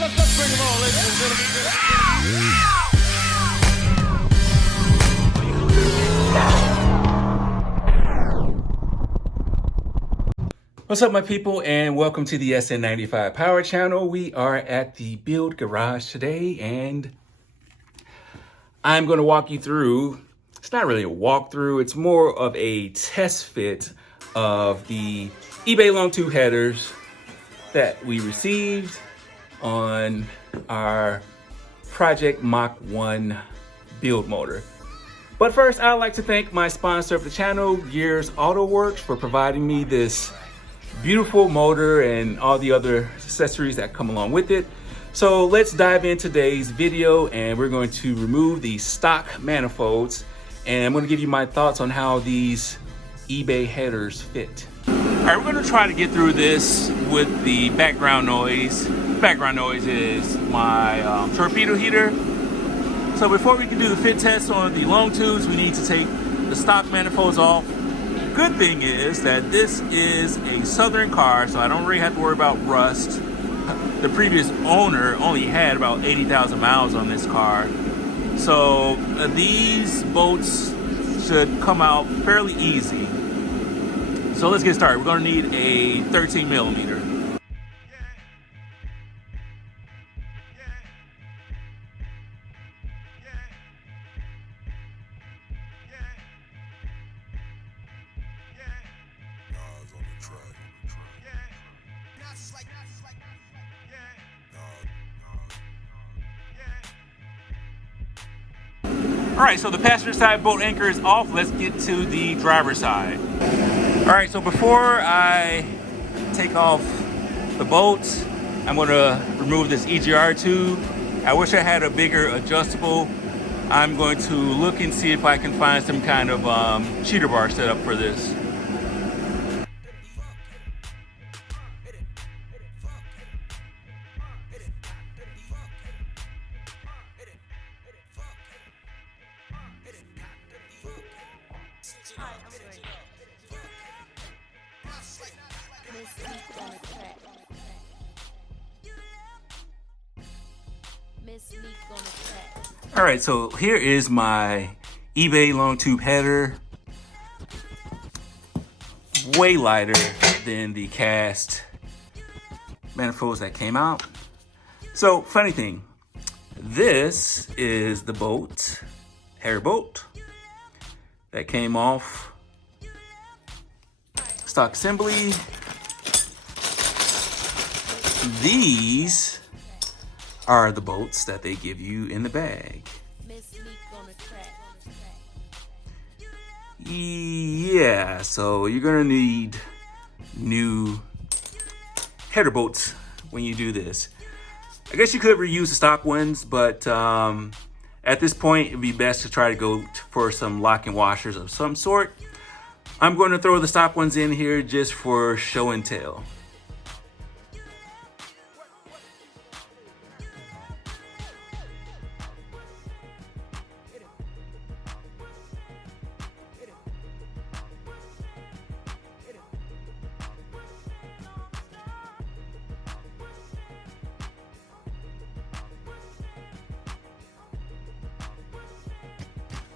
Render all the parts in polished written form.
Let's bring them on, ladies and gentlemen. What's up, my people, and welcome to the SN95 Power Channel. We are at the Build Garage today, and I'm going to walk you through, it's not really a walkthrough, it's more of a test fit of the eBay Longtube headers that we received on our Project Mach 1 build motor. But first, I'd like to thank my sponsor of the channel, Gears Auto Works, for providing me this beautiful motor and all the other accessories that come along with it. So let's dive in today's video, and we're going to remove the stock manifolds, and I'm going to give you my thoughts on how these eBay headers fit. All right, we're going to try to get through this with the background noise. Background noise is my torpedo heater. So before we can do the fit test on the long tubes, we need to take the stock manifolds off. Good thing is that this is a Southern car, so I don't really have to worry about rust. The previous owner only had about 80,000 miles on this car. So these bolts should come out fairly easy. So let's get started. We're gonna need a 13 millimeter. All right, so the passenger side bolt anchor is off. Let's get to the driver's side. All right, so before I take off the bolts, I'm gonna remove this EGR tube. I wish I had a bigger adjustable. I'm going to look and see if I can find some kind of cheater bar setup for this. All right, so here is my eBay Longtube header. Way lighter than the cast manifolds that came out. So, funny thing, this is the bolt, header bolt, that came off stock assembly. These are the bolts that they give you in the bag. Yeah, so you're gonna need new header bolts when you do this. I guess you could reuse the stock ones, but at this point, it'd be best to try to go for some locking washers of some sort. I'm going to throw the stock ones in here just for show and tell.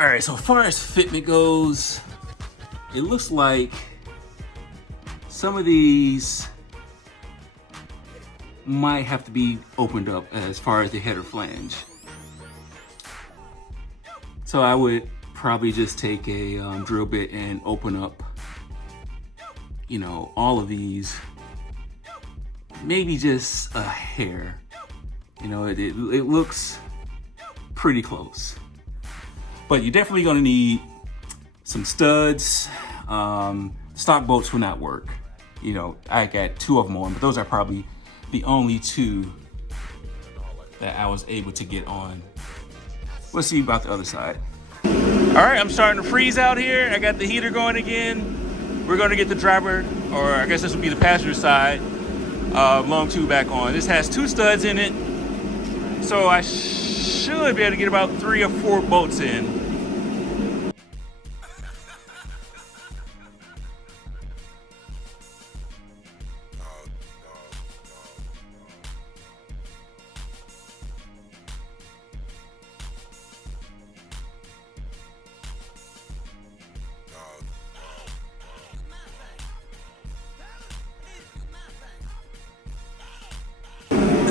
All right, so as far as fitment goes, it looks like some of these might have to be opened up as far as the header flange. So I would probably just take a drill bit and open up, you know, all of these, maybe just a hair. You know, it looks pretty close. But you're definitely gonna need some studs. Stock bolts will not work. You know, I got 2 of them on, but those are probably the only 2 that I was able to get on. Let's see about the other side. All right, I'm starting to freeze out here. I got the heater going again. We're gonna get the driver, or I guess this would be the passenger side, long tube back on. This has 2 studs in it, so I should be able to get about 3 or 4 bolts in.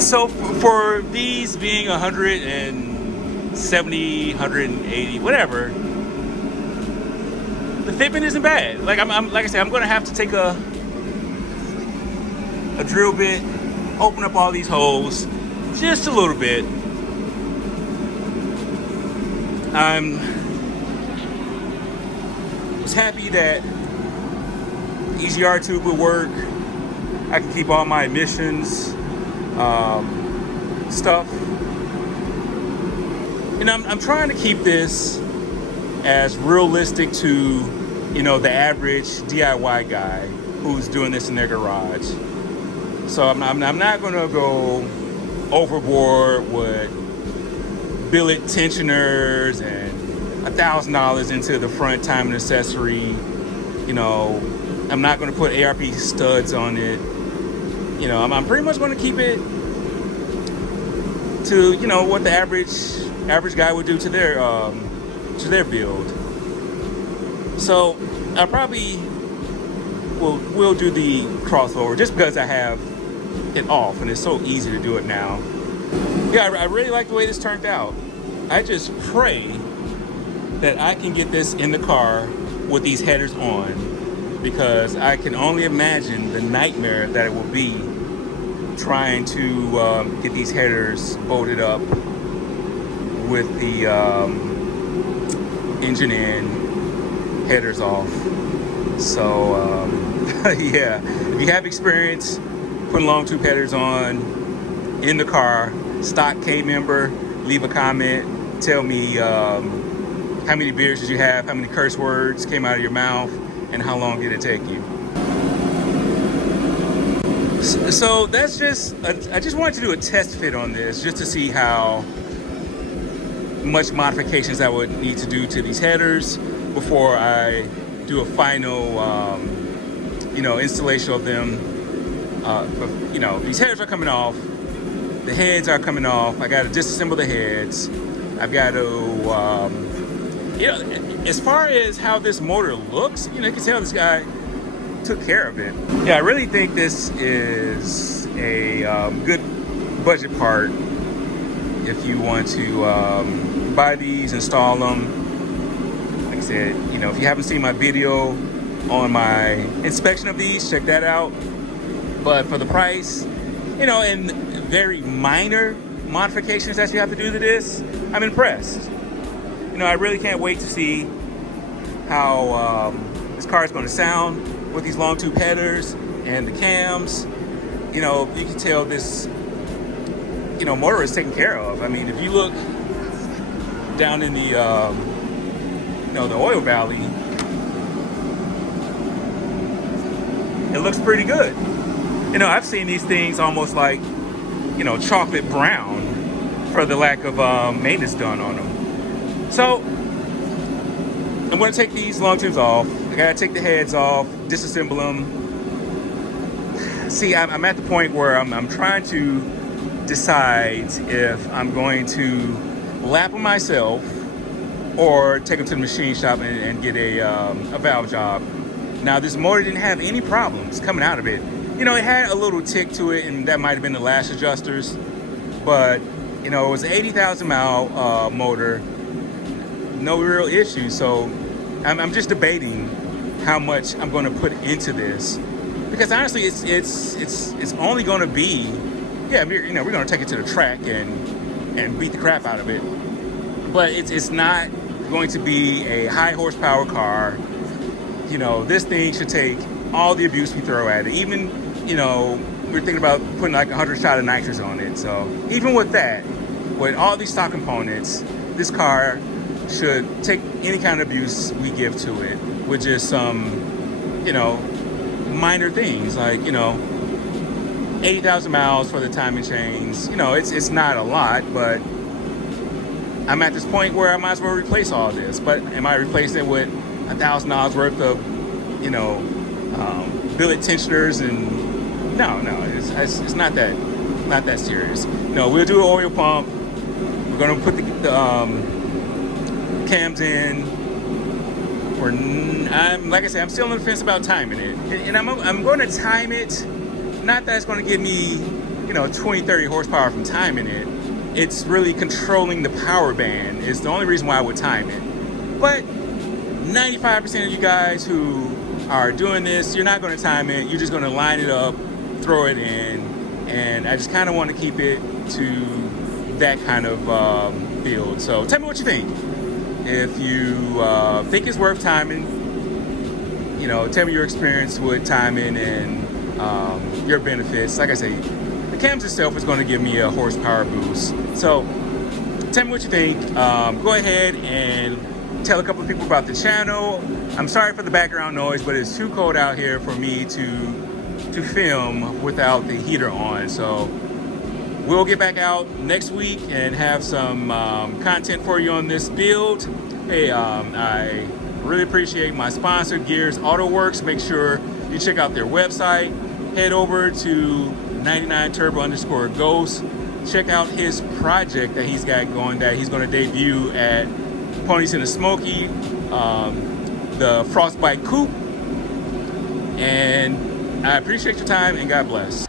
So for these being 170, 180, whatever, the fitment isn't bad. Like like I said, I'm gonna have to take a drill bit, open up all these holes just a little bit. I was happy that EGR tube would work. I can keep all my emissions stuff. And I'm trying to keep this as realistic to, you know, the average DIY guy who's doing this in their garage. So I'm not gonna go overboard with billet tensioners and $1,000 into the front timing accessory. You know, I'm not gonna put ARP studs on it. You know, I'm pretty much gonna keep it to, you know, what the average guy would do to their build. So I probably will do the crossover just because I have it off and it's so easy to do it now. Yeah, I really like the way this turned out. I just pray that I can get this in the car with these headers on, because I can only imagine the nightmare that it will be trying to get these headers bolted up with the engine in, headers off. So yeah, if you have experience putting Longtube headers on in the car, stock K member, leave a comment, tell me how many beers did you have, how many curse words came out of your mouth, and how long did it take you. So that's just, I just wanted to do a test fit on this just to see how much modifications I would need to do to these headers before I do a final, you know, installation of them. You know, these headers are coming off, the heads are coming off. I got to disassemble the heads. I've got to, you know, as far as how this motor looks, you know, you can tell this guy took care of it. Yeah, I really think this is a good budget part if you want to buy these, install them. Like I said, you know, if you haven't seen my video on my inspection of these, check that out. But for the price, you know, and very minor modifications that you have to do to this, I'm impressed. You know, I really can't wait to see how this car is going to sound with these Longtube headers and the cams. You know, you can tell this, you know, motor is taken care of. I mean, if you look down in the, you know, the oil valley, it looks pretty good. You know, I've seen these things almost like, you know, chocolate brown for the lack of maintenance done on them. So I'm going to take these Longtubes off. I got to take the heads off, disassemble them. See, I'm at the point where I'm trying to decide if I'm going to lap them myself or take them to the machine shop and get a valve job. Now, this motor didn't have any problems coming out of it. You know, it had a little tick to it, and that might have been the lash adjusters. But, you know, it was an 80,000 mile motor, no real issue. So I'm just debating how much I'm going to put into this, because honestly, it's only going to be, yeah, you know, we're going to take it to the track and beat the crap out of it. But it's not going to be a high horsepower car. You know, this thing should take all the abuse we throw at it. Even, you know, we're thinking about putting like 100 shot of nitrous on it. So even with that, with all these stock components, this car should take any kind of abuse we give to it with just some, you know, minor things like, you know, 80,000 miles for the timing chains. You know, it's not a lot, but I'm at this point where I might as well replace all this. But am I replacing it with $1,000 worth of, you know, billet tensioners? And no, it's not that serious. No, we'll do an oil pump. We're gonna put the cams in. Like I said, I'm still on the fence about timing it, and I'm going to time it. Not that it's going to give me, you 20, 30 horsepower from timing it. It's really controlling the power band is the only reason why I would time it. But 95% of you guys who are doing this, you're not going to time it. You're just going to line it up, throw it in, and I just kind of want to keep it to that kind of build. So tell me what you think. If you think it's worth timing, tell me your experience with timing and your benefits. Like I say, the cams itself is going to give me a horsepower boost. So tell me what you think. Go ahead and tell a couple of people about the channel. I'm sorry for the background noise, but it's too cold out here for me to film without the heater on. So we'll get back out next week and have some content for you on this build. Hey, I really appreciate my sponsor, Gears Auto Works. Make sure you check out their website. Head over to 99turbo_ghost. Check out his project that he's got going, that he's going to debut at Ponies in the Smoky, the Frostbite Coupe. And I appreciate your time, and God bless.